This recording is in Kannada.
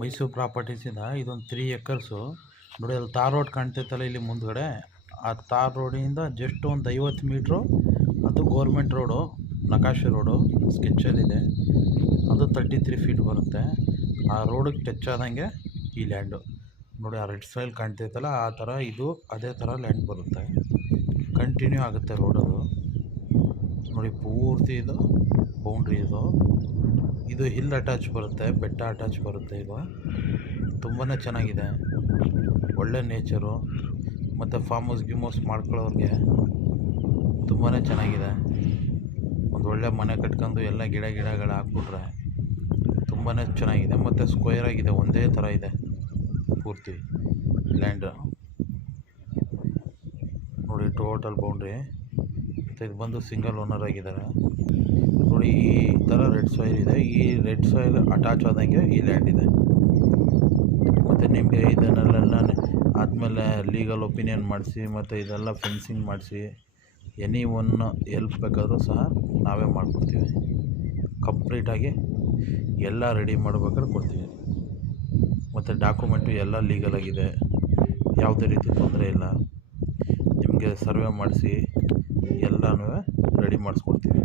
ಮೈಸೂರು ಪ್ರಾಪರ್ಟೀಸಿಂದ ಇದೊಂದು 3 ಎಕರ್ಸು ನೋಡಿ. ಅಲ್ಲಿ ತಾರ್ ರೋಡ್ ಕಾಣ್ತೈತಲ್ಲ ಇಲ್ಲಿ ಮುಂದ್ಗಡೆ, ಆ ತಾರ್ ರೋಡಿಂದ ಜಸ್ಟ್ ಒಂದು 50 ಮೀಟ್ರು ಅದು ಗೌರ್ಮೆಂಟ್ ರೋಡು, ನಕಾಶೆ ರೋಡು ಸ್ಕೆಚ್ಚಲ್ಲಿದೆ. ಅದು 33 ಫೀಟ್ ಬರುತ್ತೆ. ಆ ರೋಡಿಗೆ ಟಚ್ ಆದಂಗೆ ಈ ಲ್ಯಾಂಡು ನೋಡಿ. ಆ ರೆಡ್ ಸಾಯಿಲ್ ಕಾಣ್ತೈತಲ್ಲ ಆ ಥರ ಇದು ಅದೇ ಥರ ಲ್ಯಾಂಡ್ ಬರುತ್ತೆ. ಕಂಟಿನ್ಯೂ ಆಗುತ್ತೆ ರೋಡದು ನೋಡಿ. ಪೂರ್ತಿ ಇದು ಬೌಂಡ್ರಿ ಇದು ಹಿಲ್ ಅಟ್ಯಾಚ್ ಬರುತ್ತೆ, ಬೆಟ್ಟ ಅಟ್ಯಾಚ್ ಬರುತ್ತೆ. ಇದು ತುಂಬಾ ಚೆನ್ನಾಗಿದೆ, ಒಳ್ಳೆ ನೇಚರು ಮತ್ತು ಫಾರ್ಮ್ ಹೌಸ್ ಮಾಡ್ಕೊಳ್ಳೋರಿಗೆ ತುಂಬಾ ಚೆನ್ನಾಗಿದೆ. ಒಂದು ಒಳ್ಳೆ ಮನೆ ಕಟ್ಕೊಂಡು ಎಲ್ಲ ಗಿಡಗಳು ಹಾಕ್ಬಿಟ್ರೆ ತುಂಬಾ ಚೆನ್ನಾಗಿದೆ. ಮತ್ತು ಸ್ಕ್ವೇರ್ ಆಗಿದೆ, ಒಂದೇ ಥರ ಇದೆ ಪೂರ್ತಿ ಲ್ಯಾಂಡ್ ನೋಡಿ. ಟೋಟಲ್ ಬೌಂಡ್ರಿ ಮತ್ತು ಇದು ಬಂದು ಸಿಂಗಲ್ ಓನರ್ ಆಗಿದ್ದಾರೆ ನೋಡಿ. ಈ ಥರ ರೆಡ್ ಸಾಯಿಲ್ ಇದೆ. ಈ ರೆಡ್ ಸಾಯಿಲ್ ಅಟ್ಯಾಚ್ ಆದಂಗೆ ಈ ಲ್ಯಾಂಡ್ ಇದೆ. ಮತ್ತು ನಿಮಗೆ ಇದನ್ನೆಲ್ಲ ಆದಮೇಲೆ ಲೀಗಲ್ ಒಪಿನಿಯನ್ ಮಾಡಿಸಿ ಮತ್ತು ಇದೆಲ್ಲ ಫೆನ್ಸಿಂಗ್ ಮಾಡಿಸಿ ಎನಿ ಒನ್ ಎಲ್ಪ್ ಬೇಕಾದರೂ ಸಹ ನಾವೇ ಮಾಡಿಕೊಡ್ತೀವಿ. ಕಂಪ್ಲೀಟಾಗಿ ಎಲ್ಲ ರೆಡಿ ಮಾಡ್ಬೇಕಾದ್ರೆ ಕೊಡ್ತೀವಿ. ಮತ್ತು ಡಾಕ್ಯುಮೆಂಟು ಎಲ್ಲ ಲೀಗಲಾಗಿದೆ, ಯಾವುದೇ ರೀತಿ ತೊಂದರೆ ಇಲ್ಲ. ನಿಮಗೆ ಸರ್ವೆ ಮಾಡಿಸಿ ಎಲ್ಲನೂ ರೆಡಿ ಮಾಡಿಸ್ಕೊಡ್ತೀವಿ.